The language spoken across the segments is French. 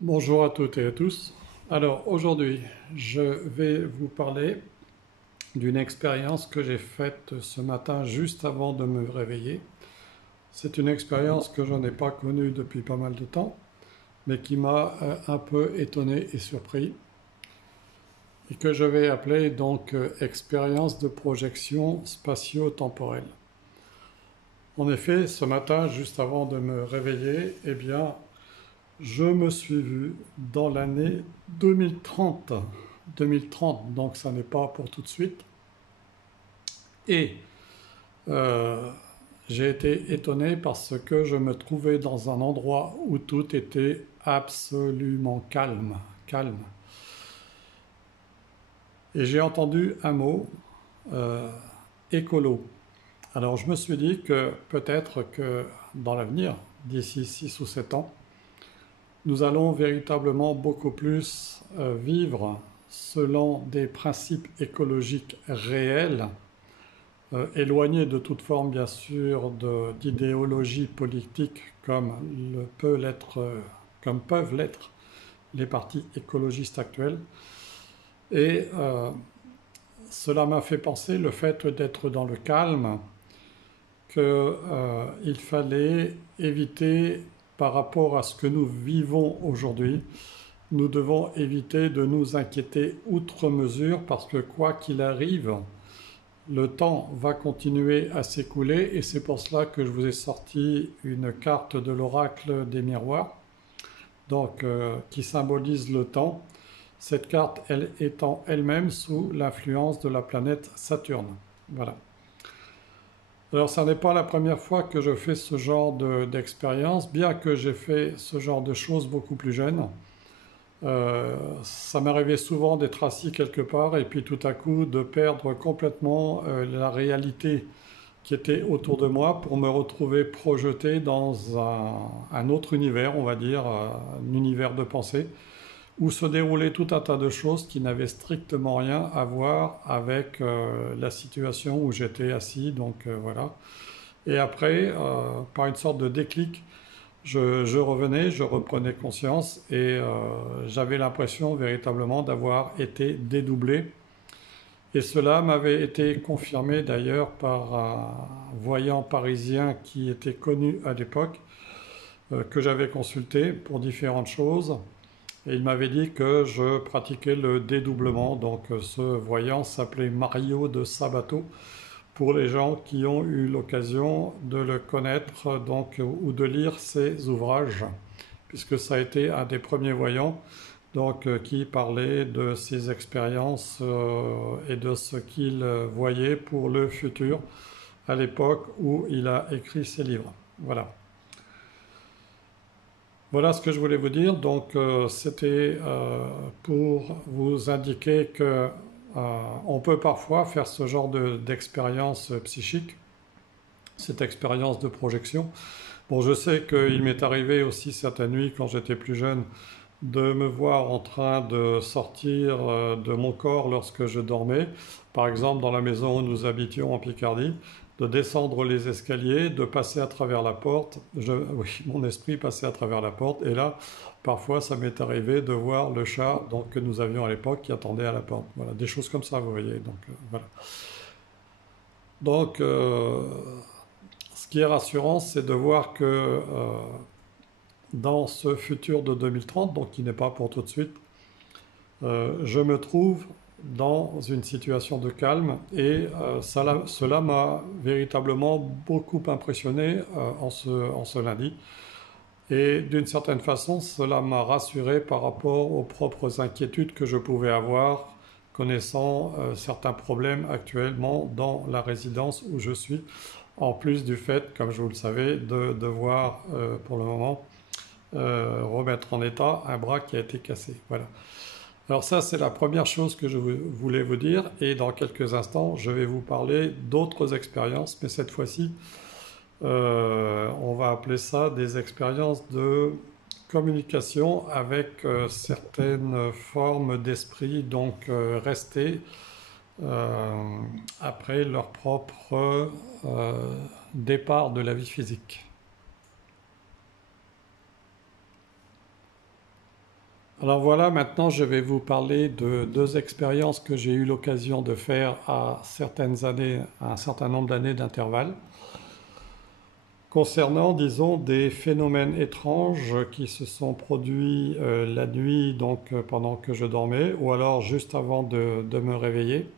Bonjour à toutes et à tous. Alors aujourd'hui, je vais vous parler d'une expérience que j'ai faite ce matin juste avant de me réveiller. C'est une expérience que je n'ai pas connue depuis pas mal de temps, mais qui m'a un peu étonné et surpris, et que je vais appeler donc expérience de projection spatio-temporelle. En effet, ce matin, juste avant de me réveiller, eh bien, je me suis vu dans l'année 2030. 2030, donc ça n'est pas pour tout de suite. Et euh, j'ai été étonné parce que je me trouvais dans un endroit où tout était absolument calme. Calme. Et j'ai entendu un mot, euh, écolo. Alors je me suis dit que peut-être que dans l'avenir, d'ici 6 ou 7 ans, nous allons véritablement beaucoup plus vivre selon des principes écologiques réels, éloignés de toute forme bien sûr d'idéologie politique comme peuvent l'être les partis écologistes actuels. Et cela m'a fait penser le fait d'être dans le calme qu'il fallait éviter par rapport à ce que nous vivons aujourd'hui. Nous devons éviter de nous inquiéter outre mesure parce que quoi qu'il arrive, le temps va continuer à s'écouler et c'est pour cela que je vous ai sorti une carte de l'oracle des miroirs, donc qui symbolise le temps. Cette carte, elle étant elle-même sous l'influence de la planète Saturne. Voilà. Alors, ça n'est pas la première fois que je fais ce genre d'expérience, bien que j'ai fait ce genre de choses beaucoup plus jeune. Ça m'arrivait souvent d'être assis quelque part et puis tout à coup de perdre complètement la réalité qui était autour de moi pour me retrouver projeté dans un autre univers, on va dire, un univers de pensée, où se déroulait tout un tas de choses qui n'avaient strictement rien à voir avec la situation où j'étais assis. Donc voilà. Et après, par une sorte de déclic, je revenais, je reprenais conscience et j'avais l'impression véritablement d'avoir été dédoublé. Et cela m'avait été confirmé d'ailleurs par un voyant parisien qui était connu à l'époque, que j'avais consulté pour différentes choses. Et il m'avait dit que je pratiquais le dédoublement. Donc ce voyant s'appelait Mario de Sabato pour les gens qui ont eu l'occasion de le connaître donc, ou de lire ses ouvrages, puisque ça a été un des premiers voyants donc, qui parlait de ses expériences et de ce qu'il voyait pour le futur à l'époque où il a écrit ses livres. Voilà. Voilà ce que je voulais vous dire. Donc c'était pour vous indiquer que on peut parfois faire ce genre d'expérience psychique, cette expérience de projection. Bon, je sais qu'il m'est arrivé aussi certaines nuits quand j'étais plus jeune de me voir en train de sortir de mon corps lorsque je dormais. Par exemple, dans la maison où nous habitions en Picardie, de descendre les escaliers, de passer à travers la porte. Oui, mon esprit passait à travers la porte. Et là, parfois, ça m'est arrivé de voir le chat donc, que nous avions à l'époque qui attendait à la porte. Voilà, des choses comme ça, vous voyez. Donc, voilà. Donc, ce qui est rassurant, c'est de voir que dans ce futur de 2030, donc qui n'est pas pour tout de suite, je me trouve dans une situation de calme et cela m'a véritablement beaucoup impressionné en ce lundi. Et d'une certaine façon, cela m'a rassuré par rapport aux propres inquiétudes que je pouvais avoir connaissant certains problèmes actuellement dans la résidence où je suis, en plus du fait, comme je vous le savez, de devoir pour le moment remettre en état un bras qui a été cassé. Voilà. Alors ça, c'est la première chose que je voulais vous dire et dans quelques instants, je vais vous parler d'autres expériences, mais cette fois-ci, on va appeler ça des expériences de communication avec certaines formes d'esprit, donc restées euh, après leur propre départ de la vie physique. Alors voilà, maintenant je vais vous parler de deux expériences que j'ai eu l'occasion de faire à certaines années, à un certain nombre d'années d'intervalle, concernant, disons, des phénomènes étranges qui se sont produits la nuit, donc pendant que je dormais, ou alors juste avant de me réveiller.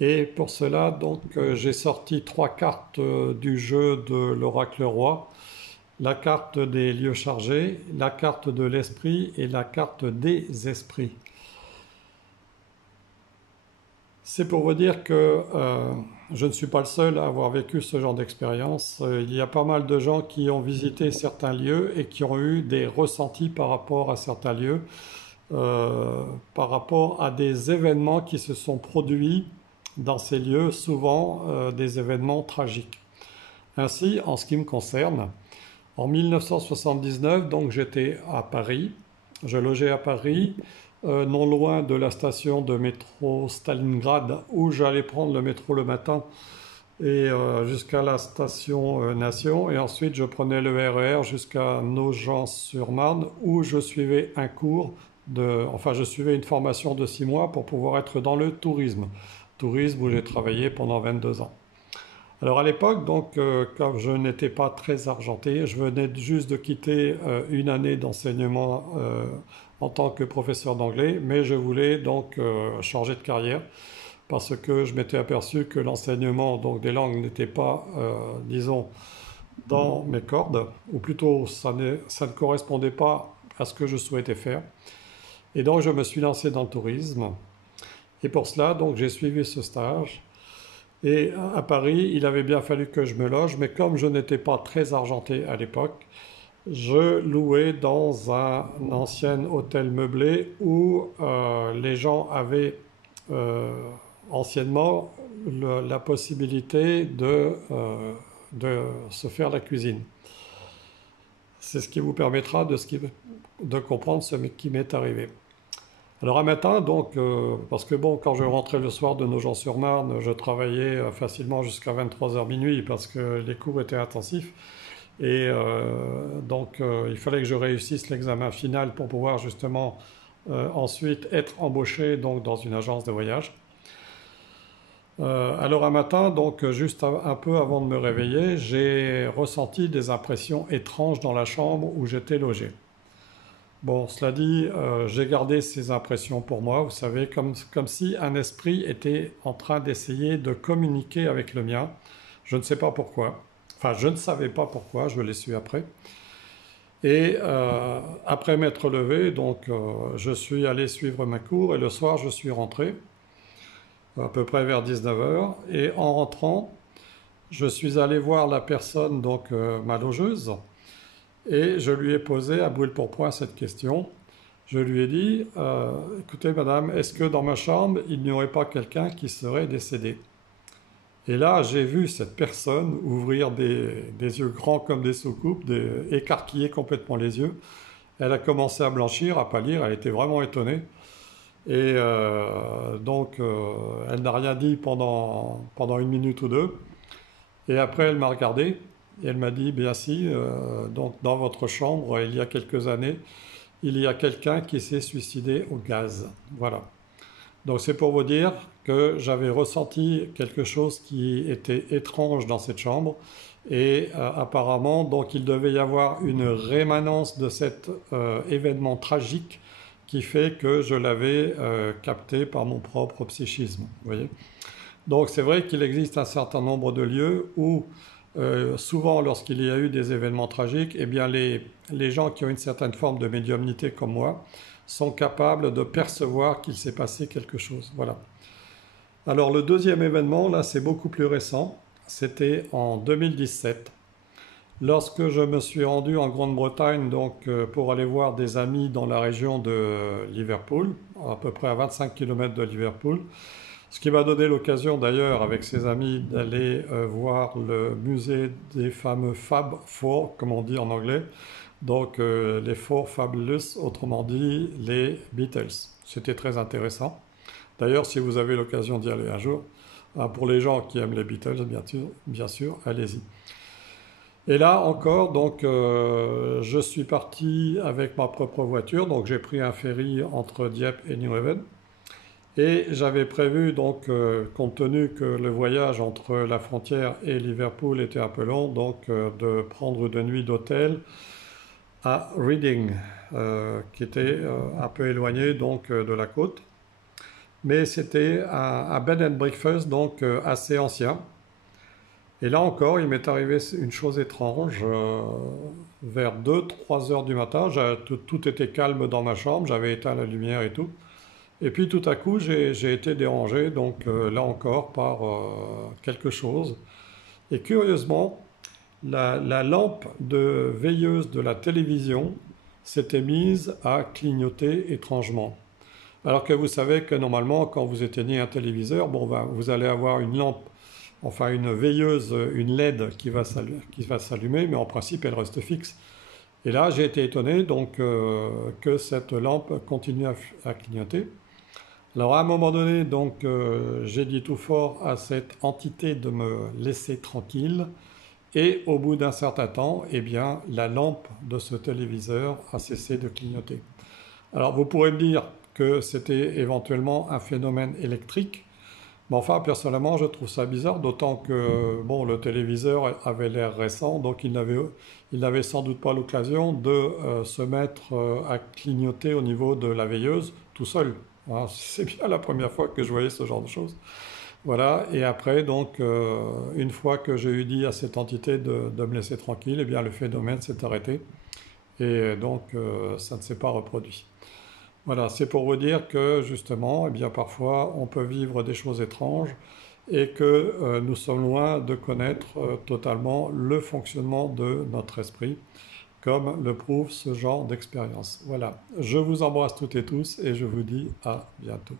Et pour cela, donc, j'ai sorti trois cartes du jeu de l'Oracle Roi, la carte des lieux chargés, la carte de l'esprit et la carte des esprits. C'est pour vous dire que je ne suis pas le seul à avoir vécu ce genre d'expérience. Il y a pas mal de gens qui ont visité certains lieux et qui ont eu des ressentis par rapport à certains lieux, euh, par rapport à des événements qui se sont produits dans ces lieux, souvent des événements tragiques. Ainsi, en ce qui me concerne, en 1979, donc j'étais à Paris, je logeais à Paris, non loin de la station de métro Stalingrad, où j'allais prendre le métro le matin et jusqu'à la station Nation, et ensuite je prenais le RER jusqu'à Nogent-sur-Marne, où je suivais un cours enfin je suivais une formation de 6 mois pour pouvoir être dans le tourisme où j'ai travaillé pendant 22 ans. Alors à l'époque, donc, quand je n'étais pas très argenté, je venais juste de quitter une année d'enseignement en tant que professeur d'anglais, mais je voulais donc changer de carrière parce que je m'étais aperçu que l'enseignement donc des langues n'était pas, disons, dans mes cordes, ou plutôt ça ne correspondait pas à ce que je souhaitais faire. Et donc je me suis lancé dans le tourisme. Et pour cela, donc j'ai suivi ce stage. Et à Paris, il avait bien fallu que je me loge, mais comme je n'étais pas très argenté à l'époque, je louais dans un ancien hôtel meublé où les gens avaient euh, anciennement la possibilité de se faire la cuisine. C'est ce qui vous permettra de comprendre ce qui m'est arrivé. Alors un matin, donc, parce que bon, quand je rentrais le soir de Nogent-sur-Marne, je travaillais facilement jusqu'à 23 h minuit parce que les cours étaient intensifs. Et donc, il fallait que je réussisse l'examen final pour pouvoir justement ensuite être embauché donc, dans une agence de voyage. Alors un matin, donc juste un peu avant de me réveiller, j'ai ressenti des impressions étranges dans la chambre où j'étais logé. Bon, cela dit, j'ai gardé ces impressions pour moi, vous savez, comme si un esprit était en train d'essayer de communiquer avec le mien. Je ne sais pas pourquoi. Enfin, je ne savais pas pourquoi, je l'ai su après. Et après m'être levé, donc je suis allé suivre ma cour et le soir je suis rentré, à peu près vers 19 heures. Et en rentrant, je suis allé voir la personne, donc ma logeuse, et je lui ai posé à brûle pour point cette question. Je lui ai dit, écoutez madame, est-ce que dans ma chambre, il n'y aurait pas quelqu'un qui serait décédé? Et là, j'ai vu cette personne ouvrir des yeux grands comme des soucoupes, écarquiller complètement les yeux. Elle a commencé à blanchir, à pâlir, elle était vraiment étonnée. Et donc, elle n'a rien dit pendant une minute ou deux. Et après, elle m'a regardé et elle m'a dit, bien si, donc dans votre chambre, il y a quelques années, il y a quelqu'un qui s'est suicidé au gaz. Voilà. Donc c'est pour vous dire que j'avais ressenti quelque chose qui était étrange dans cette chambre et apparemment donc il devait y avoir une rémanence de cet événement tragique qui fait que je l'avais capté par mon propre psychisme. Vous voyez. Donc c'est vrai qu'il existe un certain nombre de lieux où souvent lorsqu'il y a eu des événements tragiques, eh bien les gens qui ont une certaine forme de médiumnité comme moi sont capables de percevoir qu'il s'est passé quelque chose. Voilà. Alors le deuxième événement, là c'est beaucoup plus récent, c'était en 2017. Lorsque je me suis rendu en Grande-Bretagne donc, pour aller voir des amis dans la région de Liverpool, à peu près à 25 km de Liverpool, ce qui m'a donné l'occasion d'ailleurs avec ces amis d'aller voir le musée des fameux Fab Four, comme on dit en anglais, donc les Four Fabulous, autrement dit les Beatles. C'était très intéressant. D'ailleurs, si vous avez l'occasion d'y aller un jour, pour les gens qui aiment les Beatles, bien sûr, allez-y. Et là encore, donc, je suis parti avec ma propre voiture, donc j'ai pris un ferry entre Dieppe et Newhaven. Et j'avais prévu, donc, compte tenu que le voyage entre la frontière et Liverpool était un peu long, donc de prendre une nuit d'hôtel à Reading, qui était un peu éloigné donc de la côte. Mais c'était un bed and breakfast donc assez ancien. Et là encore, il m'est arrivé une chose étrange. Vers 2, 3 heures du matin, tout était calme dans ma chambre, j'avais éteint la lumière et tout. Et puis tout à coup, j'ai été dérangé, donc là encore, par quelque chose. Et curieusement, la lampe de veilleuse de la télévision s'était mise à clignoter étrangement. Alors que vous savez que normalement, quand vous éteignez un téléviseur, bon, ben, vous allez avoir une lampe, enfin une veilleuse, une LED qui va s'allumer, mais en principe, elle reste fixe. Et là, j'ai été étonné donc que cette lampe continue à clignoter. Alors à un moment donné, donc, j'ai dit tout fort à cette entité de me laisser tranquille. Et au bout d'un certain temps, eh bien, la lampe de ce téléviseur a cessé de clignoter. Alors vous pourrez me dire que c'était éventuellement un phénomène électrique, mais enfin personnellement je trouve ça bizarre, d'autant que bon, le téléviseur avait l'air récent, donc il n'avait sans doute pas l'occasion de se mettre à clignoter au niveau de la veilleuse tout seul. Hein, c'est bien la première fois que je voyais ce genre de choses. Voilà, et après, donc, une fois que j'ai eu dit à cette entité de me laisser tranquille, eh bien, le phénomène s'est arrêté et donc ça ne s'est pas reproduit. Voilà, c'est pour vous dire que justement, eh bien, parfois, on peut vivre des choses étranges et que nous sommes loin de connaître totalement le fonctionnement de notre esprit, comme le prouve ce genre d'expérience. Voilà, je vous embrasse toutes et tous et je vous dis à bientôt.